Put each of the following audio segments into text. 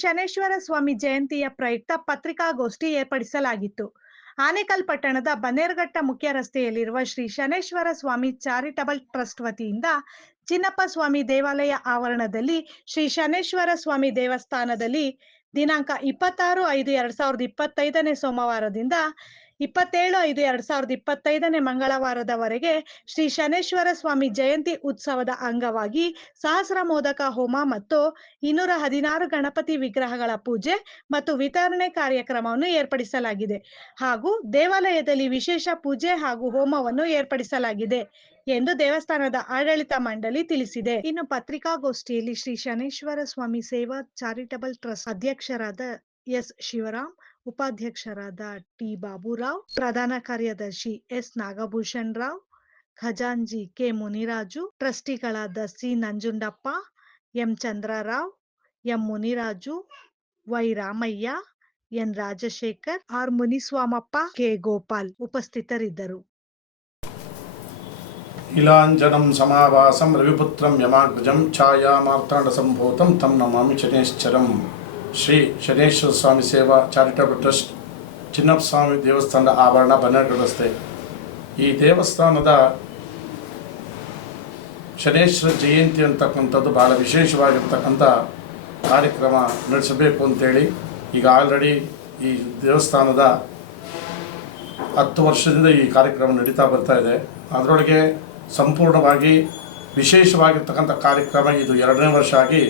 ಶನೇಶ್ವರ ಸ್ವಾಮಿ ಜಯಂತಿಯ ಪ್ರಯುಕ್ತ ಪತ್ರಿಕಾಗೋಷ್ಠಿ ಏರ್ಪಡಿಸಲಾಗಿತ್ತು. ಆನೇಕಲ್ ಪಟ್ಟಣದ ಬನ್ನೇರುಘಟ್ಟ ಮುಖ್ಯ ರಸ್ತೆಯಲ್ಲಿರುವ ಶ್ರೀ ಶನೇಶ್ವರ ಸ್ವಾಮಿ ಚಾರಿಟಬಲ್ ಟ್ರಸ್ಟ್ ವತಿಯಿಂದ ಚಿನ್ನಪ್ಪ ಸ್ವಾಮಿ ದೇವಾಲಯ ಆವರಣದಲ್ಲಿ ಶ್ರೀ ಶನೇಶ್ವರ ಸ್ವಾಮಿ ದೇವಸ್ಥಾನದಲ್ಲಿ ದಿನಾಂಕ ಇಪ್ಪತ್ತಾರು ಐದು ಎರಡ್ ಸಾವಿರದ ಇಪ್ಪತ್ತೈದನೇ ಸೋಮವಾರದಿಂದ ಇಪ್ಪತ್ತೇಳು ಐದು ಎರಡ್ ಸಾವಿರದ ಇಪ್ಪತ್ತೈದನೇ ಮಂಗಳವಾರದವರೆಗೆ ಶ್ರೀ ಶನೇಶ್ವರ ಸ್ವಾಮಿ ಜಯಂತಿ ಉತ್ಸವದ ಅಂಗವಾಗಿ ಸಹಸ್ರ ಮೋದಕ ಹೋಮ ಮತ್ತು ಇನ್ನೂರ ಹದಿನಾರು ಗಣಪತಿ ವಿಗ್ರಹಗಳ ಪೂಜೆ ಮತ್ತು ವಿತರಣೆ ಕಾರ್ಯಕ್ರಮವನ್ನು ಏರ್ಪಡಿಸಲಾಗಿದೆ. ಹಾಗೂ ದೇವಾಲಯದಲ್ಲಿ ವಿಶೇಷ ಪೂಜೆ ಹಾಗೂ ಹೋಮವನ್ನು ಏರ್ಪಡಿಸಲಾಗಿದೆ ಎಂದು ದೇವಸ್ಥಾನದ ಆಡಳಿತ ಮಂಡಳಿ ತಿಳಿಸಿದೆ. ಇನ್ನು ಪತ್ರಿಕಾಗೋಷ್ಠಿಯಲ್ಲಿ ಶ್ರೀ ಶನೇಶ್ವರ ಸ್ವಾಮಿ ಸೇವಾ ಚಾರಿಟಬಲ್ ಟ್ರಸ್ಟ್ ಅಧ್ಯಕ್ಷರಾದ ಎಸ್ ಶಿವರಾಮ್ ಉಪಾಧ್ಯಕ್ಷರಾದ ಟಿ ಬಾಬುರಾವ್, ಪ್ರಧಾನ ಕಾರ್ಯದರ್ಶಿ ಎಸ್ ನಾಗಭೂಷಣ್ ರಾವ್ ಖಜಾಂಜಿ K Muniraju, ಟ್ರಸ್ಟಿಗಳಾದ C Nanjundappa, M Chandrarao, M Muniraju, Y Ramaiah, N Rajashekar, R Muniswamappa, K Gopal ಉಪಸ್ಥಿತರಿದ್ದರು. ಇಲಾಂಜನಂ ಸಮಾವಾಸಂ ರವಿಪುತ್ರಂ ಯಮಾಗ್ರಜಂ ಛಾಯಾಮಾರ್ತಾಂಡಸಂಭೂತಂ ತಂ ನಮಾಮಿ ಶನೇಶ್ಚರಂ ಶ್ರೀ ಶನೇಶ್ವರ ಸ್ವಾಮಿ ಸೇವಾ ಚಾರಿಟಬಲ್ ಟ್ರಸ್ಟ್ ಚಿನ್ನಪ್ಪ ಸ್ವಾಮಿ ದೇವಸ್ಥಾನದ ಆವರಣ ಬನ್ನಡ ರಸ್ತೆ. ಈ ದೇವಸ್ಥಾನದ ಶನೇಶ್ವರ ಜಯಂತಿ ಅಂತಕ್ಕಂಥದ್ದು ಭಾಳ ವಿಶೇಷವಾಗಿರ್ತಕ್ಕಂಥ ಕಾರ್ಯಕ್ರಮ ನಡೆಸಬೇಕು ಅಂತೇಳಿ ಈಗ ಆಲ್ರೆಡಿ ಈ ದೇವಸ್ಥಾನದ ಹತ್ತು ವರ್ಷದಿಂದ ಈ ಕಾರ್ಯಕ್ರಮ ನಡೀತಾ ಬರ್ತಾ ಇದೆ. ಅದರೊಳಗೆ ಸಂಪೂರ್ಣವಾಗಿ ವಿಶೇಷವಾಗಿರ್ತಕ್ಕಂಥ ಕಾರ್ಯಕ್ರಮ ಇದು ಎರಡನೇ ವರ್ಷ ಆಗಿ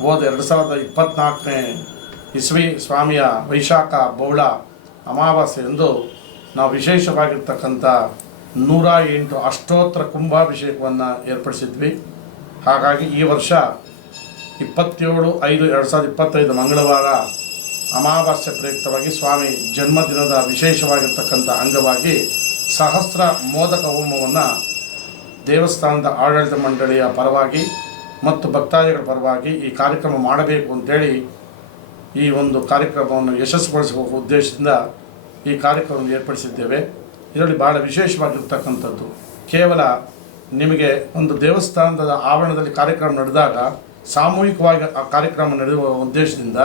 ಹೋದ ಎರಡು ಸಾವಿರದ ಇಪ್ಪತ್ತ್ನಾಲ್ಕನೇ ಇಸ್ವಿ ಸ್ವಾಮಿಯ ವೈಶಾಖ ಬೌಳ ಅಮಾವಾಸ್ಯೆ ಎಂದು ನಾವು ವಿಶೇಷವಾಗಿರ್ತಕ್ಕಂಥ ನೂರ ಎಂಟು ಅಷ್ಟೋತ್ತರ ಕುಂಭಾಭಿಷೇಕವನ್ನು ಏರ್ಪಡಿಸಿದ್ವಿ. ಹಾಗಾಗಿ ಈ ವರ್ಷ ಇಪ್ಪತ್ತೇಳು ಐದು ಎರಡು ಸಾವಿರದ ಇಪ್ಪತ್ತೈದು ಮಂಗಳವಾರ ಅಮಾವಾಸ್ಯೆ ಪ್ರಯುಕ್ತವಾಗಿ ಸ್ವಾಮಿ ಜನ್ಮದಿನದ ವಿಶೇಷವಾಗಿರ್ತಕ್ಕಂಥ ಅಂಗವಾಗಿ ಸಹಸ್ರ ಮೋದಕ ಹೋಮವನ್ನು ದೇವಸ್ಥಾನದ ಆಡಳಿತ ಮಂಡಳಿಯ ಪರವಾಗಿ ಮತ್ತು ಭಕ್ತಾದಿಗಳ ಪರವಾಗಿ ಈ ಕಾರ್ಯಕ್ರಮ ಮಾಡಬೇಕು ಅಂತೇಳಿ ಈ ಒಂದು ಕಾರ್ಯಕ್ರಮವನ್ನು ಯಶಸ್ಸುಗೊಳಿಸುವ ಉದ್ದೇಶದಿಂದ ಈ ಕಾರ್ಯಕ್ರಮವನ್ನು ಏರ್ಪಡಿಸಿದ್ದೇವೆ. ಇದರಲ್ಲಿ ಬಹಳ ವಿಶೇಷವಾಗಿರ್ತಕ್ಕಂಥದ್ದು. ಕೇವಲ ನಿಮಗೆ ಒಂದು ದೇವಸ್ಥಾನದ ಆವರಣದಲ್ಲಿ ಕಾರ್ಯಕ್ರಮ ನಡೆದಾಗ, ಸಾಮೂಹಿಕವಾಗಿ ಆ ಕಾರ್ಯಕ್ರಮ ನಡೆಯುವ ಉದ್ದೇಶದಿಂದ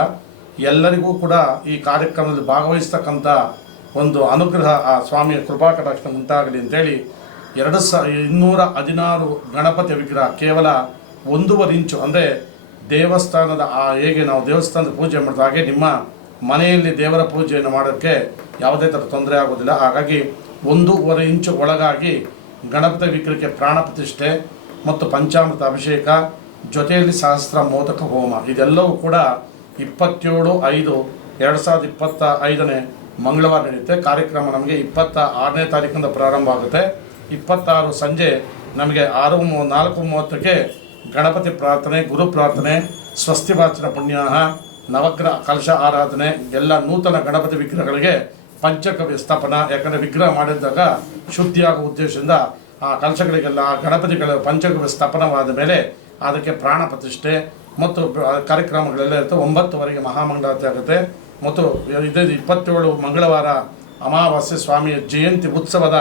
ಎಲ್ಲರಿಗೂ ಕೂಡ ಈ ಕಾರ್ಯಕ್ರಮದಲ್ಲಿ ಭಾಗವಹಿಸ್ತಕ್ಕಂಥ ಒಂದು ಅನುಗ್ರಹ ಆ ಸ್ವಾಮಿಯ ಕೃಪಾ ಕಟಾಕ್ಷ ಉಂಟಾಗಲಿ ಅಂತೇಳಿ ಎರಡು ಸ ಇನ್ನೂರ ಹದಿನಾರು ಗಣಪತಿ ವಿಗ್ರಹ ಕೇವಲ ಒಂದೂವರೆ ಇಂಚು. ಅಂದರೆ ದೇವಸ್ಥಾನದ ಆ ಹೇಗೆ ನಾವು ದೇವಸ್ಥಾನದ ಪೂಜೆ ಮಾಡಿದ ಹಾಗೆ ನಿಮ್ಮ ಮನೆಯಲ್ಲಿ ದೇವರ ಪೂಜೆಯನ್ನು ಮಾಡೋಕ್ಕೆ ಯಾವುದೇ ಥರ ತೊಂದರೆ ಆಗೋದಿಲ್ಲ. ಹಾಗಾಗಿ ಒಂದೂವರೆ ಇಂಚು ಒಳಗಾಗಿ ಗಣಪತಿ ವಿಗ್ರಹಕ್ಕೆ ಪ್ರಾಣ ಪ್ರತಿಷ್ಠೆ ಮತ್ತು ಪಂಚಾಮೃತ ಅಭಿಷೇಕ, ಜೊತೆಯಲ್ಲಿ ಸಹಸ್ರ ಮೋದಕ ಹೋಮ. ಇದೆಲ್ಲವೂ ಕೂಡ ಇಪ್ಪತ್ತೇಳು ಐದು ಎರಡು ಸಾವಿರದ ಇಪ್ಪತ್ತ ಐದನೇ ಮಂಗಳವಾರ ನಡೆಯುತ್ತೆ. ಕಾರ್ಯಕ್ರಮ ನಮಗೆ ಇಪ್ಪತ್ತ ಆರನೇ ತಾರೀಕಿಂದ ಪ್ರಾರಂಭ ಆಗುತ್ತೆ. ಇಪ್ಪತ್ತಾರು ಸಂಜೆ ನಮಗೆ ಆರು ಮೂ- ನಾಲ್ಕು ಮೂವತ್ತಕ್ಕೆ ಗಣಪತಿ ಪ್ರಾರ್ಥನೆ, ಗುರು ಪ್ರಾರ್ಥನೆ, ಸ್ವಸ್ತಿ ವಾಚನ ಪುಣ್ಯಾಹ, ನವಗ್ರಹ, ಕಲಶ ಆರಾಧನೆ, ಎಲ್ಲ ನೂತನ ಗಣಪತಿ ವಿಗ್ರಹಗಳಿಗೆ ಪಂಚಕವ್ಯ ಸ್ಥಾಪನ. ಯಾಕಂದರೆ ವಿಗ್ರಹ ಮಾಡಿದಾಗ ಶುದ್ಧಿಯಾಗುವ ಉದ್ದೇಶದಿಂದ ಆ ಕಲಶಗಳಿಗೆಲ್ಲ, ಆ ಗಣಪತಿಗಳ ಪಂಚಕವ್ಯ ಸ್ಥಾಪನವಾದ ಮೇಲೆ ಅದಕ್ಕೆ ಪ್ರಾಣ ಪ್ರತಿಷ್ಠೆ ಮತ್ತು ಕಾರ್ಯಕ್ರಮಗಳೆಲ್ಲ ಇರುತ್ತೆ. ಒಂಬತ್ತುವರೆಗೆ ಮಹಾಮಂಗಳಾರತಿ ಆಗುತ್ತೆ. ಮತ್ತು ಇದೇ ಇಪ್ಪತ್ತೇಳು ಮಂಗಳವಾರ ಅಮಾವಾಸ್ಯೆ ಸ್ವಾಮಿಯ ಜಯಂತಿ ಉತ್ಸವದ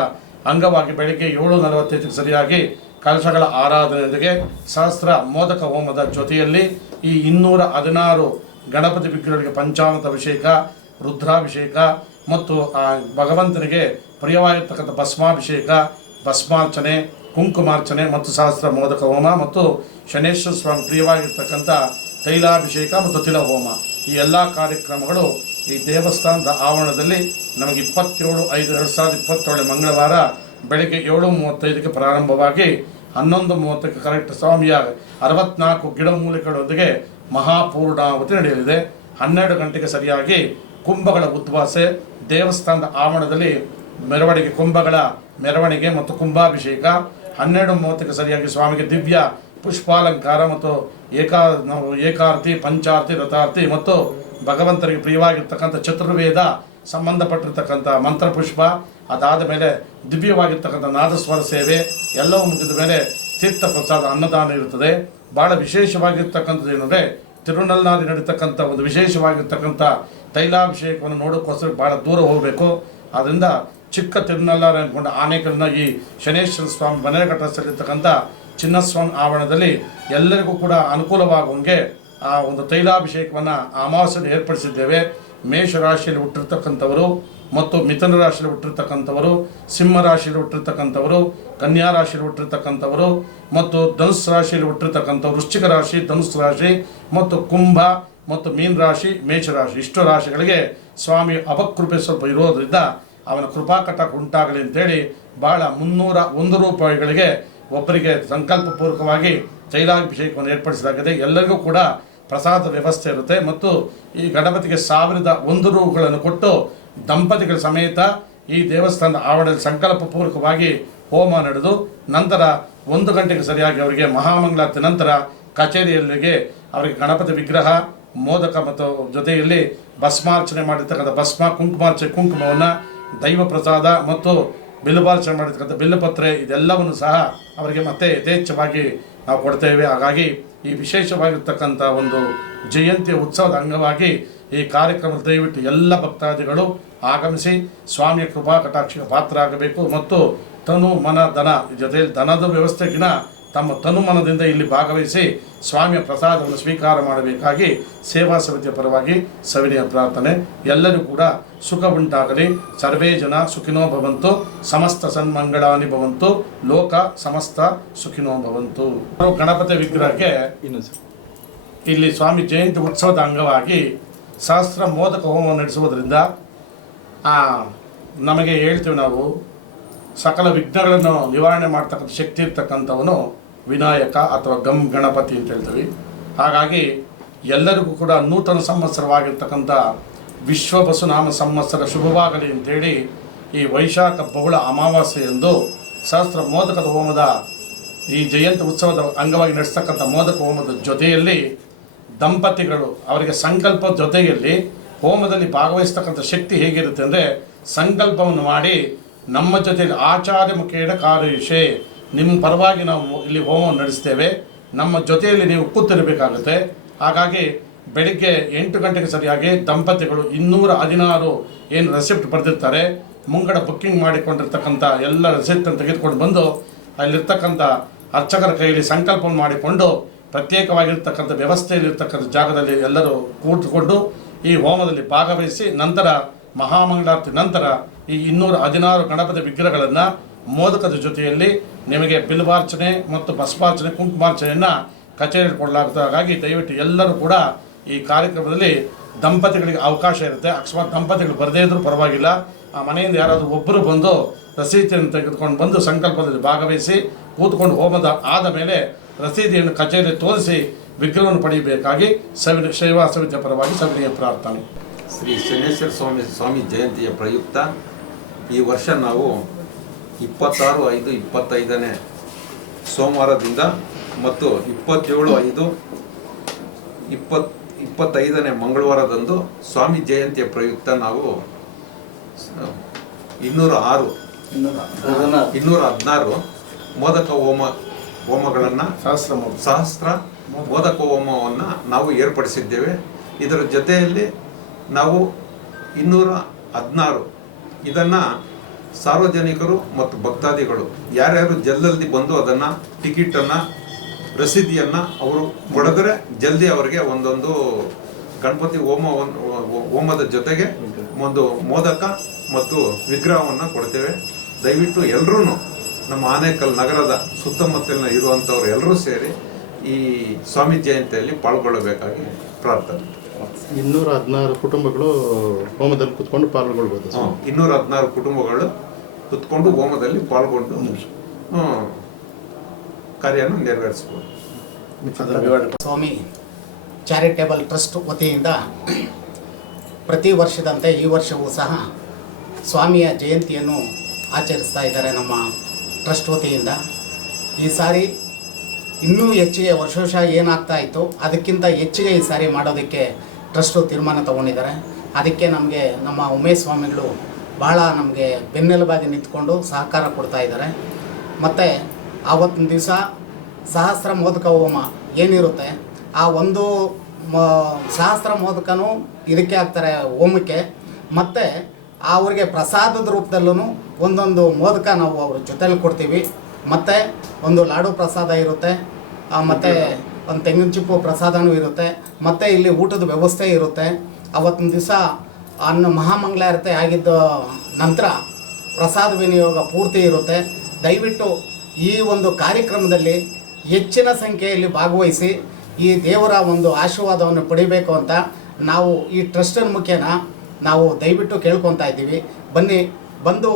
ಅಂಗವಾಗಿ ಬೆಳಗ್ಗೆ ಏಳು ನಲವತ್ತೈದಕ್ಕೆ ಸರಿಯಾಗಿ ಕಲಶಗಳ ಆರಾಧನೆಯೊಂದಿಗೆ ಸಹಸ್ರ ಮೋದಕ ಹೋಮದ ಜೊತೆಯಲ್ಲಿ ಈ ಇನ್ನೂರ ಹದಿನಾರು ಗಣಪತಿ ವಿಗ್ರಹಗಳಿಗೆ ಪಂಚಾಮೃತ ಅಭಿಷೇಕ, ರುದ್ರಾಭಿಷೇಕ ಮತ್ತು, ಆ, ಭಗವಂತನಿಗೆ ಪ್ರಿಯವಾಗಿರ್ತಕ್ಕಂಥ ಭಸ್ಮಾಭಿಷೇಕ, ಭಸ್ಮಾರ್ಚನೆ, ಕುಂಕುಮಾರ್ಚನೆ ಮತ್ತು ಸಹಸ್ರ ಮೋದಕ ಹೋಮ ಮತ್ತು ಶನೇಶ್ವರ ಸ್ವಾಮಿ ಪ್ರಿಯವಾಗಿರ್ತಕ್ಕಂಥ ತೈಲಾಭಿಷೇಕ ಮತ್ತು ತಿಲ ಹೋಮ ಈ ಎಲ್ಲ ಕಾರ್ಯಕ್ರಮಗಳು ಈ ದೇವಸ್ಥಾನದ ಆವರಣದಲ್ಲಿ ನಮಗೆ ಇಪ್ಪತ್ತೇಳು ಐದು ಎರಡು ಸಾವಿರದ ಇಪ್ಪತ್ತೇಳು ಮಂಗಳವಾರ ಬೆಳಗ್ಗೆ ಏಳು ಮೂವತ್ತೈದಕ್ಕೆ ಪ್ರಾರಂಭವಾಗಿ ಹನ್ನೊಂದು ಮೂವತ್ತಕ್ಕೆ ಕರೆಕ್ಟ್ ಸ್ವಾಮಿಯ ಅರವತ್ನಾಲ್ಕು ಗಿಡಮೂಲಿಕೆಗಳೊಂದಿಗೆ ಮಹಾಪೂರ್ಣಾವತಿ ನಡೆಯಲಿದೆ. ಹನ್ನೆರಡು ಗಂಟೆಗೆ ಸರಿಯಾಗಿ ಕುಂಭಗಳ ಉದ್ವಾಸೆ, ದೇವಸ್ಥಾನದ ಆವರಣದಲ್ಲಿ ಮೆರವಣಿಗೆ, ಕುಂಭಗಳ ಮೆರವಣಿಗೆ ಮತ್ತು ಕುಂಭಾಭಿಷೇಕ. ಹನ್ನೆರಡು ಮೂವತ್ತಕ್ಕೆ ಸರಿಯಾಗಿ ಸ್ವಾಮಿಗೆ ದಿವ್ಯ ಪುಷ್ಪಾಲಂಕಾರ ಮತ್ತು ಏಕಾ ಏಕಾರ್ತಿ, ಪಂಚಾರ್ತಿ, ರಥಾರ್ತಿ ಮತ್ತು ಭಗವಂತರಿಗೆ ಪ್ರಿಯವಾಗಿರ್ತಕ್ಕಂಥ ಚತುರ್ವೇದ ಸಂಬಂಧಪಟ್ಟಿರ್ತಕ್ಕಂಥ ಮಂತ್ರಪುಷ್ಪ, ಅದಾದ ಮೇಲೆ ದಿವ್ಯವಾಗಿರ್ತಕ್ಕಂಥ ನಾದಸ್ವರ ಸೇವೆ, ಎಲ್ಲವೂ ಮುಗಿದ ಮೇಲೆ ತೀರ್ಥ ಪ್ರಸಾದ ಅನ್ನದಾನ ಇರುತ್ತದೆ. ಭಾಳ ವಿಶೇಷವಾಗಿರ್ತಕ್ಕಂಥದ್ದು ಏನಂದರೆ ತಿರುನಲ್ನಾರಿ ನಡೀತಕ್ಕಂಥ ಒಂದು ವಿಶೇಷವಾಗಿರ್ತಕ್ಕಂಥ ತೈಲಾಭಿಷೇಕವನ್ನು ನೋಡೋಕ್ಕೋಸ್ಕರ ಭಾಳ ದೂರ ಹೋಗಬೇಕು. ಆದ್ದರಿಂದ ಚಿಕ್ಕ ತಿರುನಲ್ಲಾರ ಅಂದ್ಕೊಂಡು ಆನೆಗಳನ್ನ ಈ ಶನೇಶ್ವರ ಸ್ವಾಮಿ ಮನೆಘಟ್ಟದಲ್ಲಿರ್ತಕ್ಕಂಥ ಚಿನ್ನಸ್ವಾಮಿ ಆವರಣದಲ್ಲಿ ಎಲ್ಲರಿಗೂ ಕೂಡ ಅನುಕೂಲವಾಗುವಂಗೆ ಆ ಒಂದು ತೈಲಾಭಿಷೇಕವನ್ನು ಅಮಾವಾಸ್ಯೆಯನ್ನು ಏರ್ಪಡಿಸಿದ್ದೇವೆ. ಮೇಷ ರಾಶಿಯಲ್ಲಿ ಹುಟ್ಟಿರ್ತಕ್ಕಂಥವರು ಮತ್ತು ಮಿಥುನ ರಾಶಿಯಲ್ಲಿ ಹುಟ್ಟಿರ್ತಕ್ಕಂಥವರು ಸಿಂಹ ರಾಶಿಯಲ್ಲಿ ಹುಟ್ಟಿರ್ತಕ್ಕಂಥವರು ಕನ್ಯಾ ರಾಶಿಯಲ್ಲಿ ಹುಟ್ಟಿರ್ತಕ್ಕಂಥವರು ಮತ್ತು ಧನುಸ್ ರಾಶಿಯಲ್ಲಿ ಹುಟ್ಟಿರ್ತಕ್ಕಂಥವ್ರು. ವೃಶ್ಚಿಕ ರಾಶಿ, ಧನುಸ್ ರಾಶಿ ಮತ್ತು ಕುಂಭ ಮತ್ತು ಮೀನ್ ರಾಶಿ, ಮೇಷ ರಾಶಿ. ಇಷ್ಟು ರಾಶಿಗಳಿಗೆ ಸ್ವಾಮಿ ಅಪಕೃಪೆ ಸ್ವಲ್ಪ ಇರೋದರಿಂದ ಅವನ ಕೃಪಾ ಉಂಟಾಗಲಿ ಅಂತೇಳಿ ಬಹಳ ಮುನ್ನೂರ ಒಂದು ರೂಪಾಯಿಗಳಿಗೆ ಒಬ್ಬರಿಗೆ ಸಂಕಲ್ಪಪೂರ್ವಕವಾಗಿ ತೈಲಾಭಿಷೇಕವನ್ನು ಏರ್ಪಡಿಸಲಾಗಿದೆ. ಎಲ್ಲರಿಗೂ ಕೂಡ ಪ್ರಸಾದ ವ್ಯವಸ್ಥೆ ಇರುತ್ತೆ ಮತ್ತು ಈ ಗಣಪತಿಗೆ ಸಾವಿರದ ಒಂದು ರೂಗಳನ್ನು ಕೊಟ್ಟು ದಂಪತಿಗಳ ಸಮೇತ ಈ ದೇವಸ್ಥಾನದ ಆವರಣದಲ್ಲಿ ಸಂಕಲ್ಪಪೂರ್ವಕವಾಗಿ ಹೋಮ ನಡೆದು ನಂತರ ಒಂದು ಗಂಟೆಗೆ ಸರಿಯಾಗಿ ಅವರಿಗೆ ಮಹಾಮಂಗಳಾರತಿ ನಂತರ ಕಚೇರಿಯಲ್ಲಿಗೆ ಅವರಿಗೆ ಗಣಪತಿ ವಿಗ್ರಹ, ಮೋದಕ ಮತ್ತು ಜೊತೆಯಲ್ಲಿ ಭಸ್ಮಾರ್ಚನೆ ಮಾಡಿರ್ತಕ್ಕಂಥ ಭಸ್ಮ, ಕುಂಕುಮಾರ್ಚನೆ, ಕುಂಕುಮವನ್ನು ದೈವ ಪ್ರಸಾದ ಮತ್ತು ಬಿಲ್ಲುಪಾರ್ಚನೆ ಮಾಡಿರ್ತಕ್ಕಂಥ ಬಿಲ್ಲುಪತ್ರೆ ಇದೆಲ್ಲವನ್ನು ಸಹ ಅವರಿಗೆ ಮತ್ತೆ ಯಥೇಚ್ಛವಾಗಿ ನಾವು ಕೊಡ್ತೇವೆ. ಹಾಗಾಗಿ ಈ ವಿಶೇಷವಾಗಿರ್ತಕ್ಕಂಥ ಒಂದು ಜಯಂತಿಯ ಉತ್ಸವದ ಅಂಗವಾಗಿ ಈ ಕಾರ್ಯಕ್ರಮದ ದಯವಿಟ್ಟು ಎಲ್ಲ ಭಕ್ತಾದಿಗಳು ಆಗಮಿಸಿ ಸ್ವಾಮಿಯ ಕೃಪಾ, ಕಟಾಕ್ಷಕ್ಕೆ ಪಾತ್ರ ಆಗಬೇಕು ಮತ್ತು ತನು, ಮನ ದನ ಜೊತೆಯಲ್ಲಿ ದನದ ವ್ಯವಸ್ಥೆಗಿನ ತಮ್ಮ ತನುಮನದಿಂದ ಇಲ್ಲಿ ಭಾಗವಹಿಸಿ ಸ್ವಾಮಿಯ ಪ್ರಸಾದವನ್ನು ಸ್ವೀಕಾರ ಮಾಡಬೇಕಾಗಿ ಸೇವಾ ಸಮಿತಿಯ ಪರವಾಗಿ ಸವಿನಯ ಪ್ರಾರ್ಥನೆ. ಎಲ್ಲರೂ ಕೂಡ ಸುಖ ಉಂಟಾಗಲಿ. ಸರ್ವೇ ಜನ ಸುಖಿನೋ ಭವಂತು. ಸಮಸ್ತ ಸನ್ಮಂಗಳಾನಿ ಭವಂತು. ಲೋಕ ಸಮಸ್ತ ಸುಖಿನೋ ಭವಂತು. ಗಣಪತಿ ವಿಗ್ರಹಕ್ಕೆ ಇಲ್ಲಿ ಸ್ವಾಮಿ ಜಯಂತಿ ಉತ್ಸವದ ಅಂಗವಾಗಿ ಸಹಸ್ರ ಮೋದಕ ಹೋಮ ನಡೆಸುವುದರಿಂದ ನಮಗೆ ಹೇಳ್ತೀವಿ ನಾವು ಸಕಲ ವಿಘ್ನಗಳನ್ನು ನಿವಾರಣೆ ಮಾಡ್ತಕ್ಕಂಥ ಶಕ್ತಿ ಇರ್ತಕ್ಕಂಥವನು ವಿನಾಯಕ ಅಥವಾ ಗಮ್ ಗಣಪತಿ ಅಂತ ಹೇಳ್ತೀವಿ. ಹಾಗಾಗಿ ಎಲ್ಲರಿಗೂ ಕೂಡ ನೂತನ ಸಂವತ್ಸರವಾಗಿರ್ತಕ್ಕಂಥ ವಿಶ್ವ ಬಸುನಾಮ ಸಂವತ್ಸರ ಶುಭವಾಗಲಿ ಅಂತೇಳಿ ಈ ವೈಶಾಖ ಬಹುಳ ಅಮಾವಾಸ್ಯೆಯಂದು ಸಹಸ್ರ ಮೋದಕದ ಹೋಮದ ಈ ಜಯಂತಿ ಉತ್ಸವದ ಅಂಗವಾಗಿ ನಡೆಸ್ತಕ್ಕಂಥ ಮೋದಕ ಹೋಮದ ಜೊತೆಯಲ್ಲಿ ದಂಪತಿಗಳು ಅವರಿಗೆ ಸಂಕಲ್ಪ ಜೊತೆಯಲ್ಲಿ ಹೋಮದಲ್ಲಿ ಭಾಗವಹಿಸ್ತಕ್ಕಂಥ ಶಕ್ತಿ ಹೇಗಿರುತ್ತೆ ಅಂದರೆ ಸಂಕಲ್ಪವನ್ನು ಮಾಡಿ ನಮ್ಮ ಜೊತೆಯಲ್ಲಿ ಆಚಾರ್ಯ ಮುಖೇನ ಕಾರ್ಯವಿಷೆ ನಿಮ್ಮ ಪರವಾಗಿ ನಾವು ಇಲ್ಲಿ ಹೋಮವನ್ನು ನಡೆಸ್ತೇವೆ. ನಮ್ಮ ಜೊತೆಯಲ್ಲಿ ನೀವು ಕೂತಿರಬೇಕಾಗುತ್ತೆ. ಹಾಗಾಗಿ ಬೆಳಿಗ್ಗೆ ಎಂಟು ಗಂಟೆಗೆ ಸರಿಯಾಗಿ ದಂಪತಿಗಳು ಇನ್ನೂರ ಹದಿನಾರು ಏನು ರೆಸಿಪ್ಟ್ ಬರೆದಿರ್ತಾರೆ. ಮುಂಗಡ ಬುಕ್ಕಿಂಗ್ ಮಾಡಿಕೊಂಡಿರ್ತಕ್ಕಂಥ ಎಲ್ಲ ರೆಸಿಪ್ಟನ್ನು ತೆಗೆದುಕೊಂಡು ಬಂದು ಅಲ್ಲಿರ್ತಕ್ಕಂಥ ಅರ್ಚಕರ ಕೈಯಲ್ಲಿ ಸಂಕಲ್ಪವನ್ನು ಮಾಡಿಕೊಂಡು ಪ್ರತ್ಯೇಕವಾಗಿರ್ತಕ್ಕಂಥ ವ್ಯವಸ್ಥೆಯಲ್ಲಿರ್ತಕ್ಕಂಥ ಜಾಗದಲ್ಲಿ ಎಲ್ಲರೂ ಕೂತುಕೊಂಡು ಈ ಹೋಮದಲ್ಲಿ ಭಾಗವಹಿಸಿ ನಂತರ ಮಹಾಮಂಗಳಾರತಿ ನಂತರ ಈ ಇನ್ನೂರ ಹದಿನಾರು ಗಣಪತಿ ವಿಗ್ರಹಗಳನ್ನು ಮೋದಕದ ಜೊತೆಯಲ್ಲಿ ನಿಮಗೆ ಬಿಲ್ವಾರ್ಚನೆ ಮತ್ತು ಭಸ್ಮಾರ್ಚನೆ, ಕುಂಕುಮಾರ್ಚನೆಯನ್ನು ಕಚೇರಿಯಲ್ಲಿ ಕೊಡಲಾಗುತ್ತೆ ಹಾಗಾಗಿ ದಯವಿಟ್ಟು ಎಲ್ಲರೂ ಕೂಡ ಈ ಕಾರ್ಯಕ್ರಮದಲ್ಲಿ ದಂಪತಿಗಳಿಗೆ ಅವಕಾಶ ಇರುತ್ತೆ. ಅಕಸ್ಮಾತ್ ದಂಪತಿಗಳು ಬರದೇ ಇದ್ರೂ ಪರವಾಗಿಲ್ಲ. ಆ ಮನೆಯಿಂದ ಯಾರಾದರೂ ಒಬ್ಬರು ಬಂದು ರಸೀದಿಯನ್ನು ತೆಗೆದುಕೊಂಡು ಬಂದು ಸಂಕಲ್ಪದಲ್ಲಿ ಭಾಗವಹಿಸಿ ಕೂತ್ಕೊಂಡು ಹೋಮದ ಆದ ಮೇಲೆ ರಸೀದಿಯನ್ನು ಕಚೇರಿ ತೋರಿಸಿ ವಿಗ್ರಹವನ್ನು ಪಡೆಯಬೇಕಾಗಿ ಸವಿ ಸೇವಾ ಸಮಿತಿಯ ಪರವಾಗಿ ಸವಿನಯ ಪ್ರಾರ್ಥನೆ. ಶ್ರೀ ಶನೇಶ್ವರ ಸ್ವಾಮಿ ಸ್ವಾಮಿ ಜಯಂತಿಯ ಪ್ರಯುಕ್ತ ಈ ವರ್ಷ ನಾವು ಇಪ್ಪತ್ತಾರು ಐದು ಇಪ್ಪತ್ತೈದನೇ ಸೋಮವಾರದಿಂದ ಮತ್ತು ಇಪ್ಪತ್ತೇಳು ಐದು ಇಪ್ಪತ್ ಇಪ್ಪತ್ತೈದನೇ ಮಂಗಳವಾರದಂದು ಸ್ವಾಮಿ ಜಯಂತಿಯ ಪ್ರಯುಕ್ತ ನಾವು ಇನ್ನೂರ ಆರು ಇನ್ನೂರ ಹದಿನಾರು ಮೋದಕ ಹೋಮ ಹೋಮಗಳನ್ನು ಸಹಸ್ರ ಸಹಸ್ರ ಮೋದಕ ಹೋಮವನ್ನು ನಾವು ಏರ್ಪಡಿಸಿದ್ದೇವೆ. ಇದರ ಜೊತೆಯಲ್ಲಿ ನಾವು ಇನ್ನೂರ ಹದಿನಾರು ಇದನ್ನು ಸಾರ್ವಜನಿಕರು ಮತ್ತು ಭಕ್ತಾದಿಗಳು ಯಾರ್ಯಾರು ಜಲ್ಲಲ್ಲಿ ಬಂದು ಅದನ್ನು ಟಿಕೆಟನ್ನು ರಸೀದಿಯನ್ನು ಅವರು ಕೊಡಿದ್ರೆ ಜಲ್ದಿ ಅವರಿಗೆ ಒಂದೊಂದು ಗಣಪತಿ ಹೋಮವನ್ನು ಹೋಮದ ಜೊತೆಗೆ ಒಂದು ಮೋದಕ ಮತ್ತು ವಿಗ್ರಹವನ್ನು ಕೊಡ್ತೇವೆ ದಯವಿಟ್ಟು ಎಲ್ಲರೂ ನಮ್ಮ ಆನೇಕಲ್ ನಗರದ ಸುತ್ತಮುತ್ತಲಿನ ಇರುವಂಥವ್ರು ಎಲ್ಲರೂ ಸೇರಿ ಈ ಸ್ವಾಮಿ ಜಯಂತಿಯಲ್ಲಿ ಪಾಲ್ಗೊಳ್ಳಬೇಕಾಗಿ ಪ್ರಾರ್ಥನೆ ಇನ್ನೂರ ಹದಿನಾರು ಕುಟುಂಬಗಳು ಹೋಮದಲ್ಲಿ ಕುತ್ಕೊಂಡು ಪಾಲ್ಗೊಳ್ಬೋದು. ಇನ್ನೂರ ಹದಿನಾರು ಕುಟುಂಬಗಳು ಕುತ್ಕೊಂಡು ಹೋಮದಲ್ಲಿ ಪಾಲ್ಗೊಂಡು ಕಾರ್ಯವನ್ನು ಕಾರ್ಯನ ನೆರವೇರಿಸ್ಬೋದು ಸ್ವಾಮಿ ಚಾರಿಟೇಬಲ್ ಟ್ರಸ್ಟ್ ವತಿಯಿಂದ ಪ್ರತಿ ವರ್ಷದಂತೆ ಈ ವರ್ಷವೂ ಸಹ ಸ್ವಾಮಿಯ ಜಯಂತಿಯನ್ನು ಆಚರಿಸ್ತಾ ಇದ್ದಾರೆ ನಮ್ಮ ಟ್ರಸ್ಟ್ ವತಿಯಿಂದ. ಈ ಸಾರಿ ಇನ್ನೂ ಹೆಚ್ಚಿಗೆ ವರ್ಷ ವರ್ಷ ಏನಾಗ್ತಾ ಇತ್ತು ಅದಕ್ಕಿಂತ ಹೆಚ್ಚಿಗೆ ಈ ಸಾರಿ ಮಾಡೋದಕ್ಕೆ ಟ್ರಸ್ಟು ತೀರ್ಮಾನ ತಗೊಂಡಿದ್ದಾರೆ. ಅದಕ್ಕೆ ನಮಗೆ ನಮ್ಮ ಉಮೇಶ್ ಸ್ವಾಮಿಗಳು ಭಾಳ ನಮಗೆ ಬೆನ್ನೆಲುಬಾಗಿ ನಿಂತ್ಕೊಂಡು ಸಹಕಾರ ಕೊಡ್ತಾ ಇದ್ದಾರೆ. ಮತ್ತು ಆವತ್ತಿನ ದಿವಸ ಸಹಸ್ರ ಮೋದಕ ಹೋಮ ಏನಿರುತ್ತೆ, ಆ ಒಂದು ಸಹಸ್ರ ಮೋದಕನೂ ಇದಕ್ಕೆ ಹಾಕ್ತಾರೆ ಹೋಮಕ್ಕೆ. ಮತ್ತು ಅವ್ರಿಗೆ ಪ್ರಸಾದದ ರೂಪದಲ್ಲೂ ಒಂದೊಂದು ಮೋದಕ ನಾವು ಅವ್ರ ಜೊತೆಯಲ್ಲಿ ಕೊಡ್ತೀವಿ. ಮತ್ತು ಒಂದು ಲಾಡು ಪ್ರಸಾದ ಇರುತ್ತೆ ಮತ್ತು ಒಂದು ತೆಂಗಿನ ಚಿಪ್ಪು ಪ್ರಸಾದನೂ ಇರುತ್ತೆ. ಮತ್ತು ಇಲ್ಲಿ ಊಟದ ವ್ಯವಸ್ಥೆ ಇರುತ್ತೆ. ಅವತ್ತಿನ ದಿವಸ ಅನ್ನ ಮಹಾಮಂಗಳಾರತಿ ಆಗಿದ್ದ ನಂತರ ಪ್ರಸಾದ ವಿನಿಯೋಗ ಪೂರ್ತಿ ಇರುತ್ತೆ. ದಯವಿಟ್ಟು ಈ ಒಂದು ಕಾರ್ಯಕ್ರಮದಲ್ಲಿ ಹೆಚ್ಚಿನ ಸಂಖ್ಯೆಯಲ್ಲಿ ಭಾಗವಹಿಸಿ ಈ ದೇವರ ಒಂದು ಆಶೀರ್ವಾದವನ್ನು ಪಡಿಬೇಕು ಅಂತ ನಾವು ಈ ಟ್ರಸ್ಟನ್ ಮುಖೇನ ನಾವು ದಯವಿಟ್ಟು ಕೇಳ್ಕೊತಾ ಇದ್ದೀವಿ. ಬನ್ನಿ ಬಂದು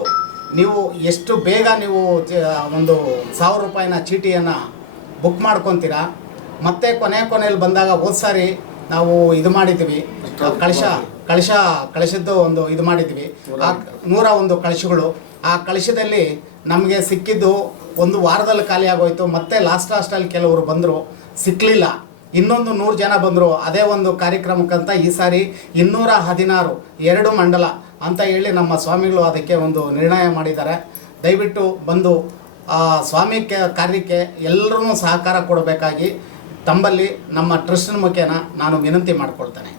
ನೀವು ಎಷ್ಟು ಬೇಗ ನೀವು ಒಂದು ಸಾವಿರ ರೂಪಾಯಿನ ಚೀಟಿಯನ್ನು ಬುಕ್ ಮಾಡ್ಕೊತೀರಾ. ಮತ್ತೆ ಕೊನೆ ಕೊನೆಯಲ್ಲಿ ಬಂದಾಗ ಹೋದ ಸಾರಿ ನಾವು ಇದು ಮಾಡಿದ್ವಿ ಕಳಶ ಕಳಶ ಕಳಶದ್ದು ಒಂದು ಇದು ಮಾಡಿದ್ವಿ. ಆ ನೂರ ಒಂದು ಕಳಶಗಳು. ಆ ಕಳಶದಲ್ಲಿ ನಮಗೆ ಸಿಕ್ಕಿದ್ದು ಒಂದು ವಾರದಲ್ಲಿ ಖಾಲಿ ಆಗೋಯ್ತು. ಮತ್ತೆ ಲಾಸ್ಟ್ ಲಾಸ್ಟಲ್ಲಿ ಕೆಲವರು ಬಂದರು. ಸಿಕ್ಕಲಿಲ್ಲ ಇನ್ನೊಂದು ನೂರು ಜನ ಬಂದರು. ಅದೇ ಒಂದು ಕಾರ್ಯಕ್ರಮಕ್ಕಂತ ಈ ಸಾರಿ ಇನ್ನೂರ ಹದಿನಾರು ಎರಡು ಮಂಡಲ ಅಂತ ಹೇಳಿ ನಮ್ಮ ಸ್ವಾಮಿಗಳು ಅದಕ್ಕೆ ಒಂದು ನಿರ್ಣಯ ಮಾಡಿದ್ದಾರೆ. ದಯವಿಟ್ಟು ಬಂದು ಆ ಸ್ವಾಮಿ ಕಾರ್ಯಕ್ಕೆ ಎಲ್ಲರೂ ಸಹಕಾರ ಕೊಡಬೇಕಾಗಿ ತಮ್ಮಲ್ಲಿ ನಮ್ಮ ಟ್ರಸ್ಟಿನ ಮುಖೇನ ನಾನು ವಿನಂತಿ ಮಾಡಿಕೊಳ್ತೇನೆ.